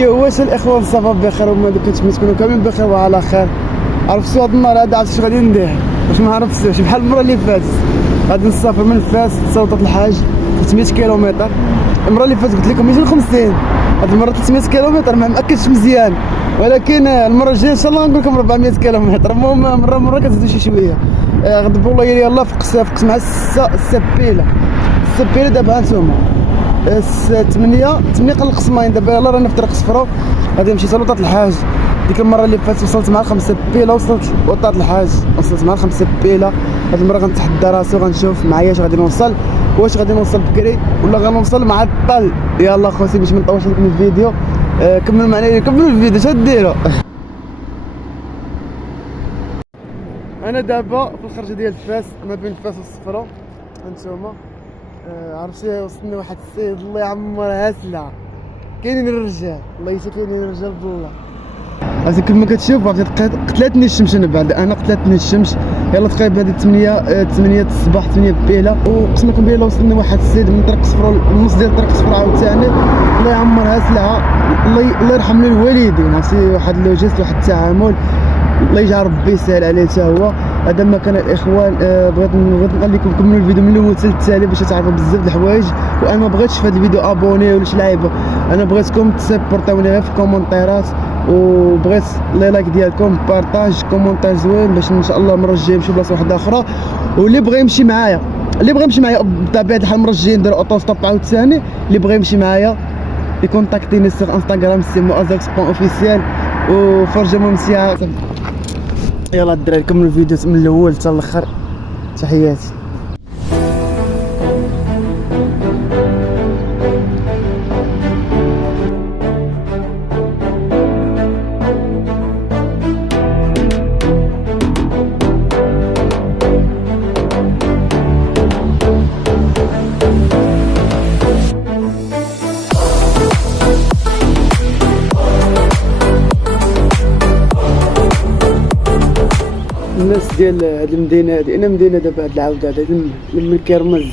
واش الاخوان صافا بخير وما كنتمنى تكونوا كاملين بخير وعلى خير. عرفتوا هاد النهار هذا عرفت اش غادي ندير؟ واش ما عرفتش بحال المره اللي فاتت غادي نسافر من فاس لسلطة الحاج 300 كيلومتر. المره اللي فاتت قلت لكم 250، هاد المره 300 كيلومتر ما مأكدش مزيان، ولكن المره الجايه ان شاء الله نقول لكم 400 كيلومتر. المهم مره كتزيدوا شي شويه. غضب والله يلاه فقت مع السبيله دابا هانتوما 8 قل قسمين. دابا يلاه رانا في طريق صفرو غادي نمشي سلطة الحاج. ديك المره اللي فاتت وصلت مع 5 بيله، وصلت وطاة الحاج وصلت مع 5 بيله. هاد المره غنتحدى راسي وغنشوف معايا اش غادي نوصل، واش غادي نوصل بكري ولا غنوصل معطل. يلا خوتي باش ما نطولش لكم الفيديو، كملوا معنا، كملوا الفيديو اش ديروا. انا دابا في الخرجه ديال فاس ما بين فاس والصفرو. هانتوما عرفتي وصلني واحد السيد الله يعمرها سلا. كاينين الرجال والله حتى كاينين الرجال بالله. عرفتي كيف ما كتشوف قتلاتني الشمس. انا قتلاتني الشمس. يلا تقريبا هذه 8 الصباح 8 بيله، وقسم لكم بالله وصلني واحد السيد من طريق صفرو، النص ديال طريق صفرو عاوتاني الله يعمرها سلعه. الله يرحم لي الوالدين. عرفتي واحد لوجيست واحد التعامل الله يجعل ربي يسهل عليه حتى هو. هذا ما كان الاخوان. بغيت نقول لكم كملوا الفيديو من الاول حتى التالي باش تعرفوا بزاف د الحوايج. وانا ما بغيتش في هذا الفيديو ابوني ولا شي لعيبه، انا بغيتكم تسبورتاوني غير في الكومونتيرات، وبغيت لي لايك ديالكم، بارطاج، كومونتير زوين باش ان شاء الله المره الجايه نمشيو بلاصه واحده اخرى. واللي بغى يمشي معايا بطبيعه الحال المره الجايه ندير اوتو ستوب عاوتاني. اللي بغى يمشي معايا يكونتاكتيني سيغ انستغرام سيمو ازاكس.اوفيسيال وفرجه ممتعه. يلا الدراري كملوا الفيديو من الاول حتى الاخر. تحياتي. الناس ديال هاد المدينه هادي، انا مدينه دابا هاد العوده هادي من كرمز.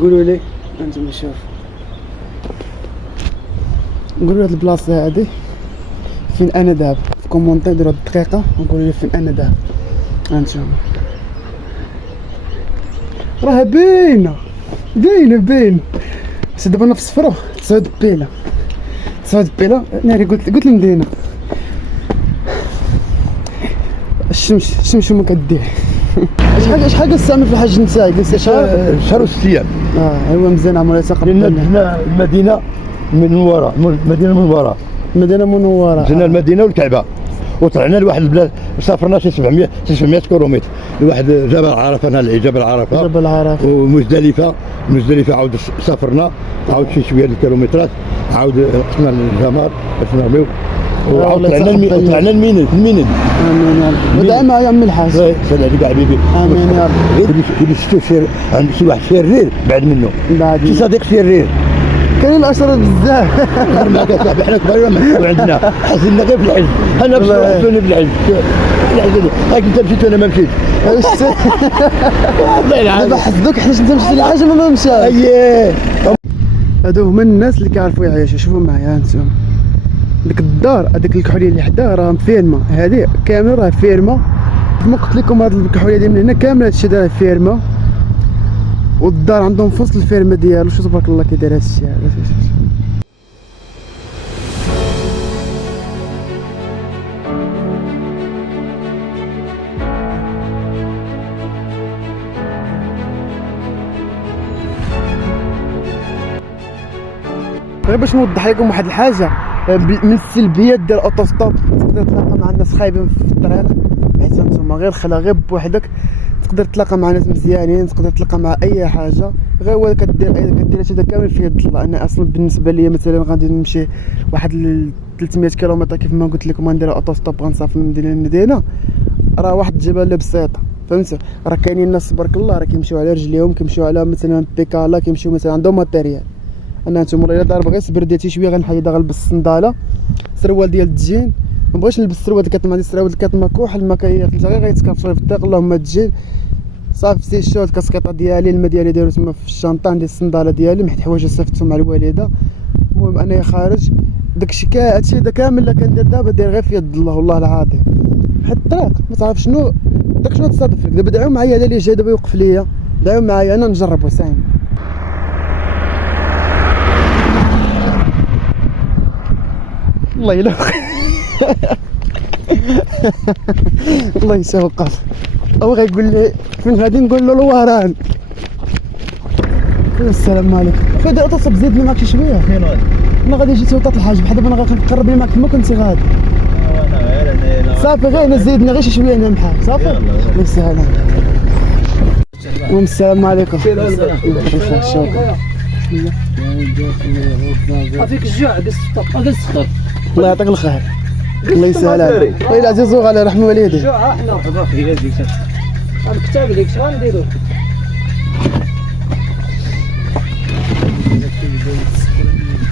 قولوا لي انتم شوف، قولوا هاد البلاصه هادي فين انا دابا في كومونتير، ديروا الدقيقه وقولوا لي فين انا دابا. انتم راه باينه بس دابا انا في صفرو 9 بيله ناري. قلت المدينه الشمس ما كدير. شحال كنستعمل في الحاج نتاعي؟ قلت شهر و 6 ايام. ايوا مزيان عمري تقبل. هنا المدينه من وراء، المدينه منوره جينا المدينه والكعبه، وطلعنا لواحد البلاد، سافرنا شي 700 كيلومتر لواحد جبل عرفه. نهار جبل عرفه ومزدلفه عاود سافرنا عاود شي شويه الكيلومترات، عاود رحنا للجمار باش نرميو، وعاود طلعنا الميند. امين يا رب. ودعم يا عمي الحاج. سلام عليك حبيبي. امين يا رب. يقول عند شي واحد شرير بعد منه، شي صديق شرير. كاين الاشرار بزاف. غير معك اصاحبي، حنا كبار وعندنا حزنا غير في العز. انا باش نحسوني في العز. هاك انت مشيت وانا ما مشيتش. والله العظيم دابا حسدوك حيت انت مشيتي لحاجه ما مشاش. اييه هادو هما الناس اللي كيعرفوا يعيشوا. شوفوا معايا انتم ديك الدار، هذيك الكحوليه اللي حداها راه فيرما، هذه كامله راه فيرما. كما قلت لكم هاد الكحوليه ديال من هنا كامله هادشي داير فيرما، والدار عندهم في وسط الفيرما ديالو. شو تبارك الله كيدير هادشي هذا. غير باش نوضح لكم واحد الحاجه من السلبيات ديال الاوتو ستوب، تقدر تلاقى مع الناس خايبين في الطريق، حيت نتوما غير خلا غير بوحدك تقدر تلاقى مع ناس مزيانين، تقدر تلاقى مع اي حاجه. غير هو كدير هادشي كامل في يد الله. انا اصلا بالنسبه لي مثلا غادي نمشي واحد 300 كيلومتر كيف ما قلت لكم، غندير اوتو ستوب غنسافر من مدينه لمدينه، راه واحد الجبل بسيطه فهمت. راه كاينين الناس تبارك الله راه كيمشيو على رجليهم، كيمشيو على مثلا بيكالا، كيمشيو مثلا عندهم ماتيريال. انا نتوما الا ضارب غير سبرديتي شويه غنحيدها، غنلبس الصنداله، سروال ديال التجين. ما بغيتش نلبس السروال ديال كتما، السروال ديال كتما كحل ما كيف انت غير غيتكفر في الطريق. اللهم التجين صافي سي شوت كاسكيطه ديالي، الماء ديالي دايرو تما في الشنطه، عندي الصنداله ديالي، محيت حوايج صيفطتهم مع الوالده. المهم انايا خارج داكشي هادشي هذا كامل اللي كندير دابا داير غير في يد الله والله العظيم. بحال الطريق ما تعرف شنو تصادف لك. دابا دعيو معايا هذا اللي جاي دابا يوقف ليا، دعيو معايا انا نجرب وسام. الله الا الله يسوقف. هو غيقول لي فين غادي، نقول له الوران. السلام عليكم. خويا دير اتصل زيدني معاك شي شويه. فين غادي؟ انا غادي نجي توطات الحاج بحال دابا انا غنقرب لي معاك كما كنتي غادي. انا غير انا صافي غير انا زيدني غير شي شويه انا معاك صافي. الله يسهل. السلام عليكم. فيك الجوع قص الله يعطيك الخير. الله يسهل عليك. ويلي عزيز وغالي رحمة والديك. الجوع احنا الكتاب ديك شحال نديرو.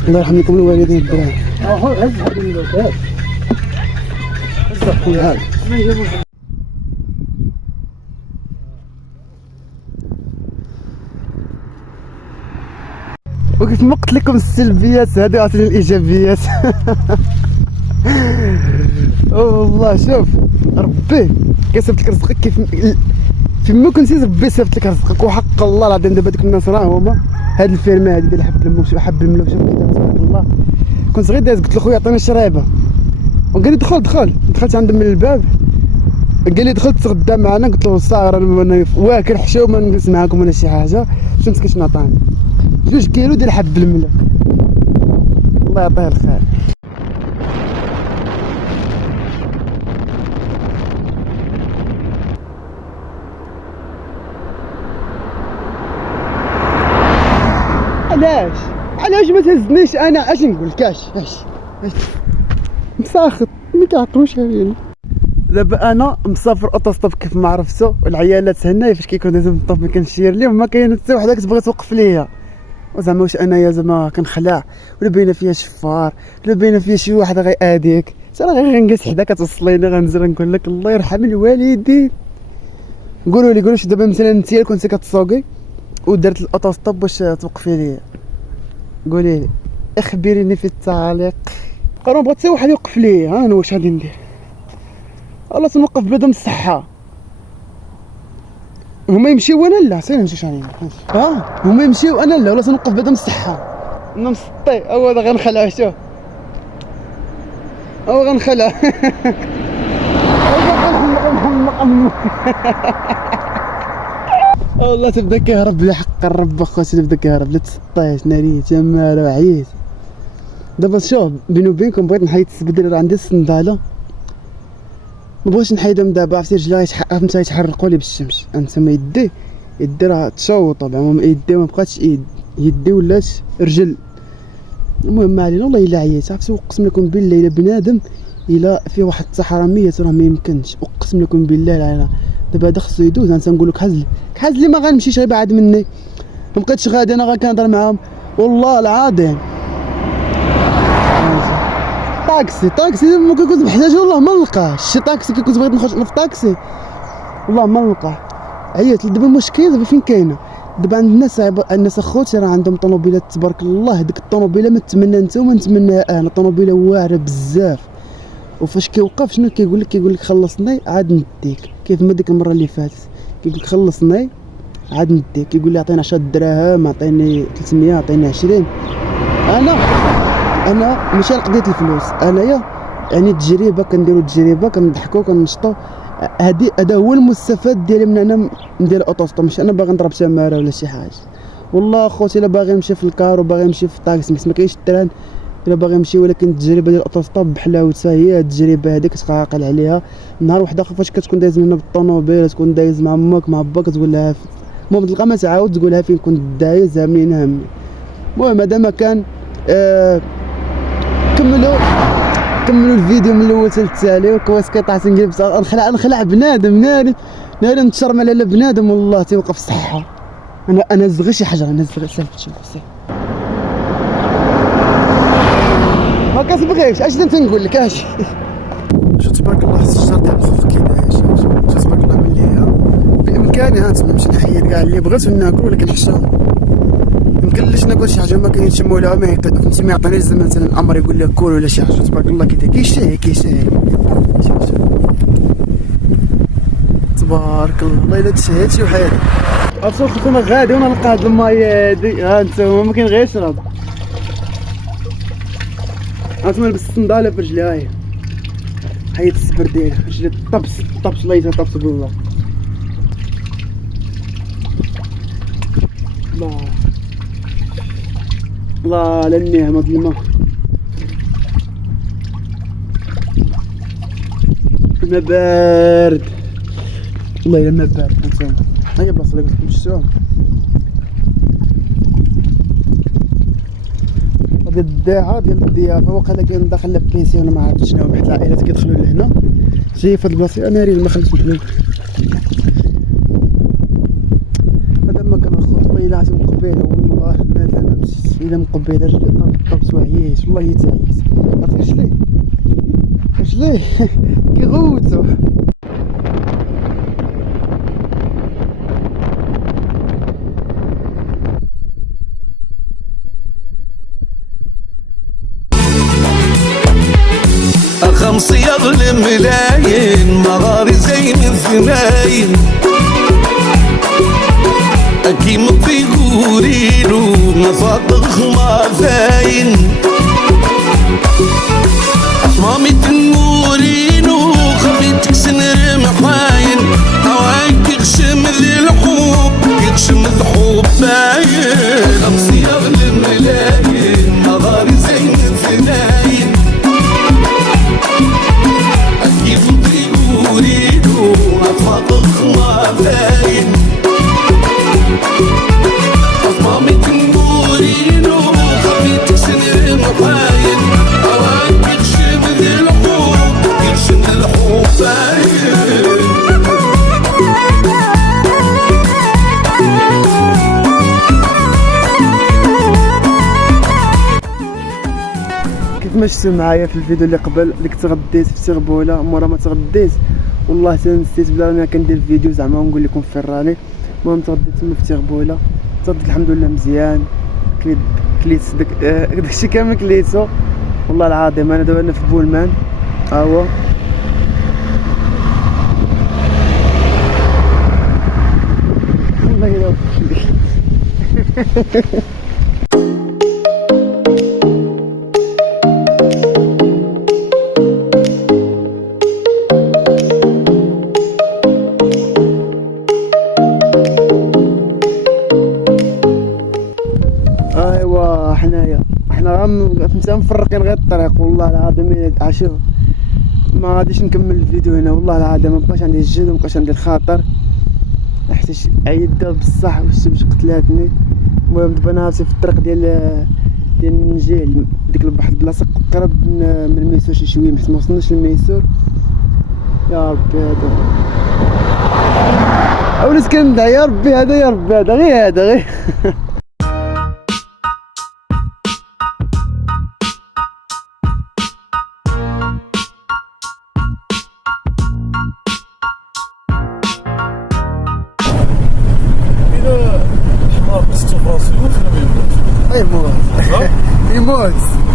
الله يرحم لكم الوالدين الدراري. هز هذه الملوكات وكيف ما قلت لكم السلبيات هذه عطيني الايجابيات. والله شوف ربي كيصيفط لك رزقك كيف فيما كنتي ربي صيفط لك رزقك. وحق الله العظيم دابا ديك الناس راه هما هاد الفيرما هادي ديال حب الملوك شوف كي تبارك الله. كنت غير داز قلت له خويا عطيني شريبه وقال لي دخلت عند من الباب قال لي دخلت تغدى معنا. قلت له صاير انا واكل حشو ما نجلس معاكم ولا شي حاجه. شنو مسكين شنو عطاني 2 كيلو ديال حب الملوك. الله يعطيه الخير. علاش ما تهزنيش انا؟ اش نقول لك اش مساخط ما كيعقلوش علينا. دابا انا مسافر اوتوستوب كيف ما عرفتو، والعيالات هنايا فاش كيكون دازو من الطوب ما كنشير ليهم، ما كاين حتى وحده كتبغي توقف ليا. وزعما واش انايا زعما كنخلع ولا باينه فيها شفار ولا باينه فيها شي واحد غيأذيك؟ انا غير غنجلس حداك توصليني غنزل نقول لك الله يرحم الوالدين. قولوا لي واش دابا مثلا انت كنتي كتسوقي ودرت الاوتوستوب باش توقفي ليا، قولي لي اخبريني في التعليق. انا بغيت حتى واحد يوقف لي. ها انا واش غادي ندير؟ الله تنوقف بنادم الصحه. هما يمشيو وانا لا سير نمشي علينا. هما يمشيو انا لا ولا تنوقف بنادم الصحه. انا مسطي هو هذا غنخلع. شوف هو غنخلع. والله تبدا كيهرب بحق الرب اخوتي، تبدا كيهرب لا تسطيش ناري تماره وعييت. دابا شوف بيني وبينكم بغيت نحيد السبدل عندي الصنداله، ما بغيتش نحيدهم دابا عرفتي رجلي غيتحرقوا لي بالشمس. انتما يدي راه تشوط طبعا، يدي ما بقاتش يدي ولات رجل. المهم ما علينا. والله الا عييت عرفتي اقسم لكم بالله الا بنادم الا فيه واحد التحرميه راه ما يمكنش. اقسم لكم بالله العلي دابا هذا خصو يدوز. انا تنقول لك حاز لي ما غنمشيش غير بعد مني. ما بقيتش غادي انا غير كنهضر معاهم والله العظيم. طاكسي ما كنت محتاج والله ما نلقاه. شي طاكسي كي كنت بغيت نخرج في طاكسي والله ما نلقاه. عييت. دابا المشكل دابا فين كاينه؟ دابا عند الناس اخوتي راه عندهم طوموبيلات تبارك الله. هذيك الطوموبيله ما نتمنى انت وما نتمناها انا. طوموبيله واعره بزاف. وفاش كيوقف شنو كيقول لك خلصني عاد نديك. كيف ما ديك المره اللي فاتت كيقول لك خلصني عاد نديك. كيقول لي عطيني 10 دراهم، عطيني 300، عطيني 20. انا ماشي قضيه الفلوس. انايا يعني تجربه كنديروا تجربه كنضحكوا كنشطوا. هذا هو المستفاد ديالي من انا ندير اوتوستوب. ماشي انا باغي نضرب تماره ولا شي حاجه. والله اخوتي الا باغي نمشي في الكار وباغي نمشي في الطاكسي ما كاينش التران الا باغي نمشي. ولكن التجربه ديال الاوتوستوب بحلاوتها هي التجربه هذيك كتعاقل عليها. نهار واحد اخر فاش كتكون دايز لنا بالطوموبيل تكون دايز مع امك مع باك تقول لها المهم تلقى ما تعاود تقول لها فين كنت دايز همني نهمني. المهم هذا ما كان. كملوا الفيديو من الاول حتى التالي. وكواس كيطلع تنقلب نخلع بنادم ناري نتشرم على بنادم والله تيوقف صحه. انا زغي شي حاجه سالفت شوف ما كتبغيش اش تنقول لك اش. شوف تبارك الله الشجر ديال الخوخ كي داير. شوف تبارك الله مليها بامكاني نمشي نحيد كاع اللي بغيت وناكل. ولكن حشا تقلشنا كل شي حاجه ما كاينش مولا ما فهمتي ما يعطينيش زعما مثلا الامر يقول لك كول ولا شي حاجه تبارك الله كيشتهي تبارك الله الا تشهيت شي وحيد اصلا انا غادي وانا نلقى هاد الماي هادي ها انت ما كاين غير يشرب انتما لبس الصنداله في رجلي هاي حيت السبر ديالي رجلي طبس الله يطبس بالله الله على النعمة د الماء الماء بارد والله الا الماء بارد انتما هاهي بلاصة اللي قلت لكم شفتوها هادي الضيعة ديال الضيافة واقيلا كاين داخل بكيسيون ما عرفتش شنو واحد العائلات كيدخلوا لهنا جاي فهاد البلاصة انا ريال ما خليتش نحلو هذا ما كان الخوف والله الا عزيز مقبيله والله ما مشيت الا مقبيله رجلي طبس وعييت والله تعييت عرفتي رجليه كيغوتو خمس يظلم ملايين مغاري زين الزناين أكيم في قوريلو مفاطخ ما زاين مامي تنورينو خبيتك سنر محاين هواك يغشم ذي الحب يغشم الحب باين خمس يظلم ملايين مغاري زين الزناين أريدو أفاطخ ما باين أصمامي تنورينو خبيتك سنر محاين هواك يغشم ذي الحب يغشم الحب باين كيف ما شفتوا معايا في الفيديو اللي قبل اللي كنت غديت في تغبوله مورا ما تغديت والله حتى نسيت بلا انا كندير فيديو زعما نقول لكم فين راني المهم تغديت تما في تغبوله تغديت الحمد لله مزيان كليت داكشي كامل كليتو والله العظيم انا دابا في بولمان ها هو والله الا حنا مفرقين غير الطريق والله العظيم عاشو ما غاديش نكمل الفيديو هنا والله العظيم مابقاش عندي الجهد ومابقاش عندي الخاطر حيت عييت بصح والشمس قتلاتني المهم دابا انا في الطريق ديال النجيل ديك واحد البلاصه قرب من الميسور شي شويه حيت ما وصلناش للميسور يا ربي هذا وليت كندعي يا ربي هذا يا ربي هذا غير الحمار قصتو فراسو يموت ولا ما يموتش؟ يموت